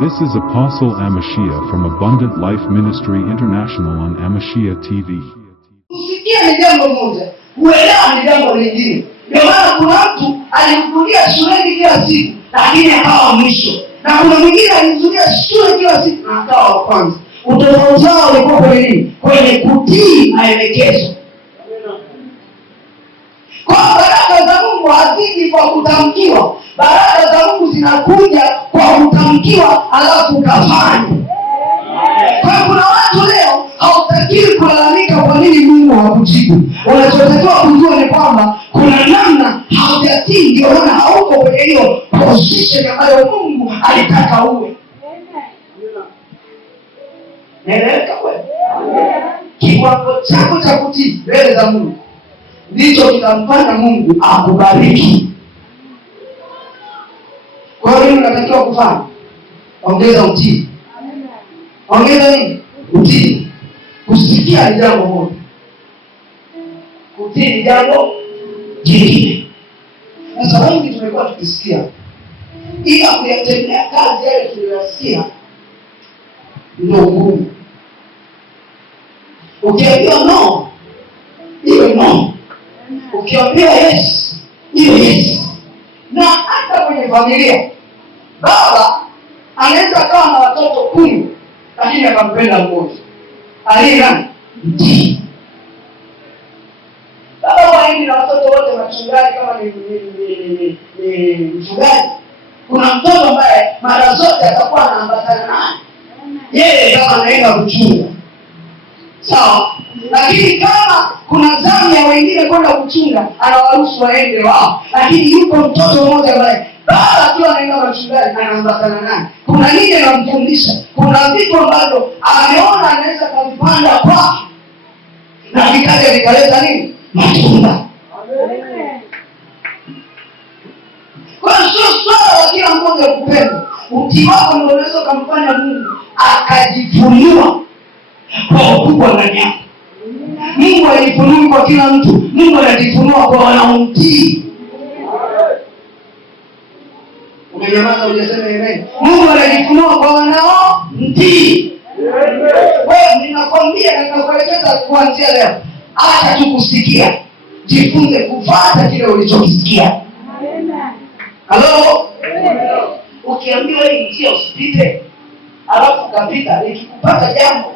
This is Apostle Amashia from Abundant Life Ministry International on Amashia TV. Kusikia ni jambo moja, kuelewa ni jambo lingine. Ndio maana kuna mtu alihudhuria shuleni kila siku lakini akawa mwisho, na kuna mwingine alihudhuria shule kila siku na akawa wa kwanza. Utofauti wao ulikuwa kwenye nini? Kwenye kutii maelekezo. Kwa baraka za Mungu haziji kwa kutamkiwa. Baraka za Mungu zinakuja kwa kutamkiwa alafu ukafanya. Kwa kuna watu leo hawatakiwi kulalamika kwa nini Mungu hakujibu. Unachotakiwa kujua ni kwamba kuna namna haujatii, ndio maana hauko kwenye hiyo position ambayo Mungu alitaka uwe. Naeleweka kweli? Kiwango chako cha kutii mbele za Mungu ndicho kitamfanya Mungu akubariki. Kwa hiyo unatakiwa kufanya, ongeza utii. Ongeza nini? Utii. Kusikia ni jambo moja, kutii ni jambo jingine. Sasa wengi tumekuwa tukisikia, ila kuyatendea kazi yale tuliyosikia ndio ngumu. Ukiambiwa no, iwe no. Ukiambiwa yes, iwe yes. Na hata kwenye familia, baba anaweza kawa na watoto 10 lakini akampenda mmoja. Alina mtii. Baba waini na watoto wote machungaji, kama ni mchungaji, kuna mtoto ambaye mara zote atakuwa anaambatana naye. Yeye kama anaenda kuchunga. Sawa? Lakini kama kuna zamu ya wengine kwenda kuchunga, anawaruhusu waende wao. Lakini yupo mtoto mmoja ambaye baba akiwa anaenda machungaji anaambatana naye. Kuna nini anamfundisha? Kuna vitu ambavyo ameona anaweza kuvipanda kwake na vikaja vikaleta nini? Matunda. Kwa hiyo sio swala la kila mmoja kupenda. Utii wako ndio unaweza kumfanya Mungu akajifunua kwa ukubwa ndani yako. Mungu hajifunui kwa kila mtu. Mungu anajifunua kwa wanaomtii. Umenyamaza hujasema amen. Mungu anajifunua kwa wanaomtii. Wewe ninakwambia na ninakuelekeza kuanzia leo, acha tu kusikia. Jifunze kufuata kile ulichokisikia. Amen. Halo? Ukiambiwa hii njia usipite, alafu ukapita, ikikupata jambo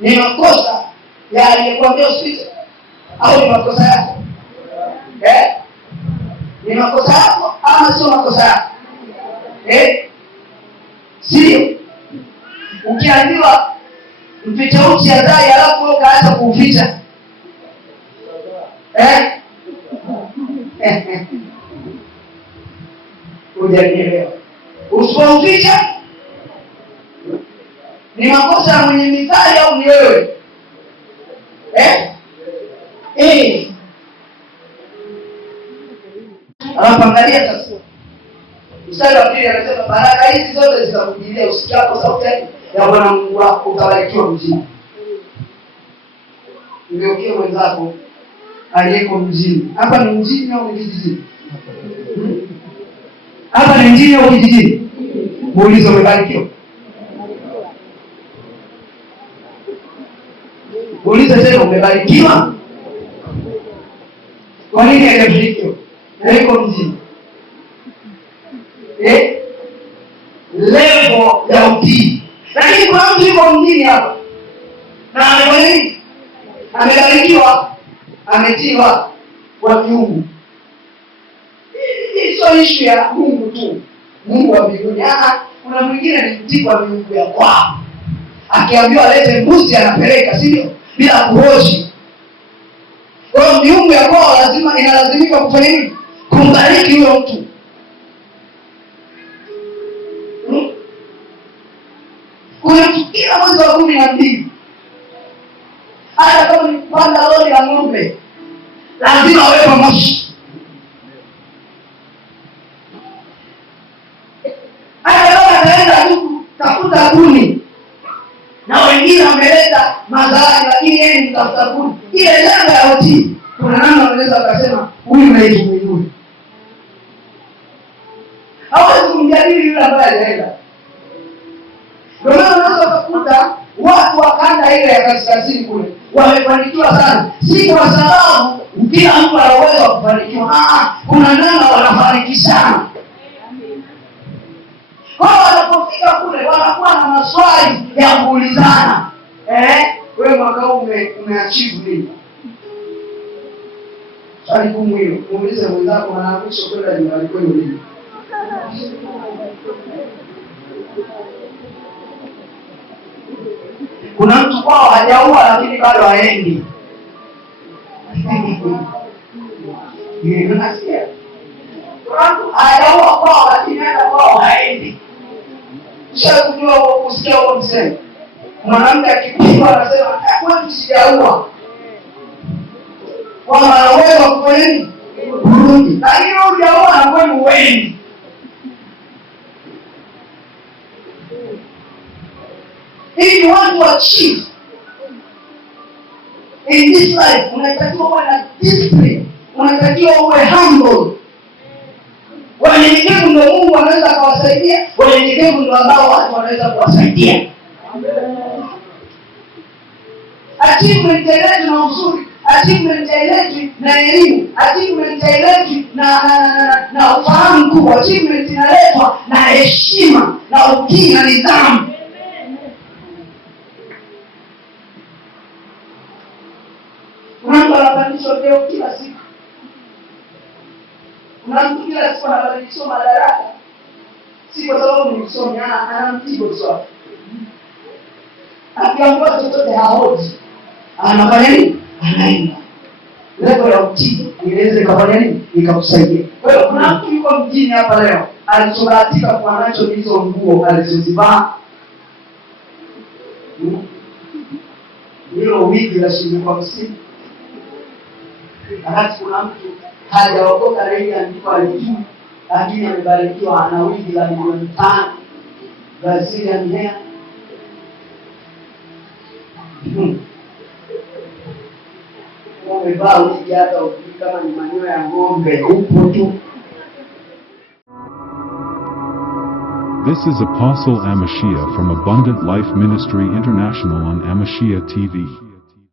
ni makosa ya aliyekwambia usipite au ni makosa yako? Ni makosa yako ama sio makosa yako? Sio. Ukiambiwa mpite uchi ya dai alafu ukaacha kuuficha. Hujanielewa. Usipoficha ni makosa ya mwenye mithali au ni wewe? Angalia sasa. Mstari wa 2 anasema baraka hizi zote zitakujilia usikiapo sauti ya Bwana Mungu wako, utabarikiwa mjini. Ungeukie mwenzako aliyeko mjini. Hapa ni mjini au ni kijijini? Hapa ni mjini au kijijini? Muulize umebarikiwa. Muulize tena umebarikiwa? Kwa nini hajabarikiwa? Haiko mjini. Level ya utii. Lakini kuna mtu yuko mjini hapa na amefanya nini? Amebarikiwa, ametiwa kwa kiungu. Hii sio issue ya Mungu tu, Mungu wa mbinguni. Kuna mwingine ni mtii kwa miungu ya kwao. Akiambiwa alete mbuzi anapeleka, sio? Bila kuhoji. Kwa hiyo miungu ya kwao lazima inalazimika kufanya nini? Kumbariki huyo mtu. Kuna mtu kila mwezi wa 12, hata kama ni kupanda lori la ng'ombe, lazima awepo moshi. Hata kama anaenda tu tafuta kuni na wengine wameleta mazao, lakini yeye ni tafuta kuni, ile lengo ya utii. Kuna namna wanaweza wakasema huyu naishi mwingine. Hawezi kumjadili yule ambaye anaenda. Ndio maana unaweza kukuta watu wa kanda ile ya kaskazini kule wamefanikiwa sana, si kwa sababu kila mtu ana uwezo wa kufanikiwa. Kuna namna wanafanikishana. Kwa wanapofika kule wanakuwa na maswali ya kuulizana. Wewe mwaka huu umeachieve nini? Swali gumu hilo. Muulize mwenzako anaanguka kwenda nyumbani kwenu nini? Kuna mtu kwao hajaua lakini bado haendi. Unasikia? Kuna mtu hajaua kwao lakini hata kwao haendi. Ushakujua kusikia huo msemo? Mwanamke akipigwa anasema kwani sijaua. Kwamba ana uwezo wa kufanya nini? Kurudi. Lakini hujaua na kwani uendi. Ili watu wachieve in this life, unatakiwa uwe na discipline, unatakiwa uwe humble. Wanyenyekevu ndio Mungu anaweza akawasaidia, wanyenyekevu ndio ambao watu wanaweza kuwasaidia. Achievement yetu na uzuri, achievement yetu na elimu, achievement yetu na ufahamu mkubwa, achievement inaletwa na heshima na utii na nidhamu. Mtu anapandishwa vyeo kila siku. Mtu kila siku anapandishwa madaraka. Si kwa sababu ni msomi, ana mtindo sawa. Akiambiwa chochote haoji. Anafanya nini? Anaenda. Level ya utii inaweza ikafanya nini? Ikakusaidia. Kwa hiyo kuna mtu yuko mjini hapa leo, alichobahatika kuwa nacho hizo nguo alizozivaa. Hilo wigi la shilingi 50. Wakati kuna mtu hajaokoka na ile andiko alijua, lakini amebarikiwa ana wigi la milioni 5 Brazilian hair. Umevaa wigi hata kama ni manyoya ya ng'ombe upo tu. This is Apostle Amashia from Abundant Life Ministry International on Amashia TV.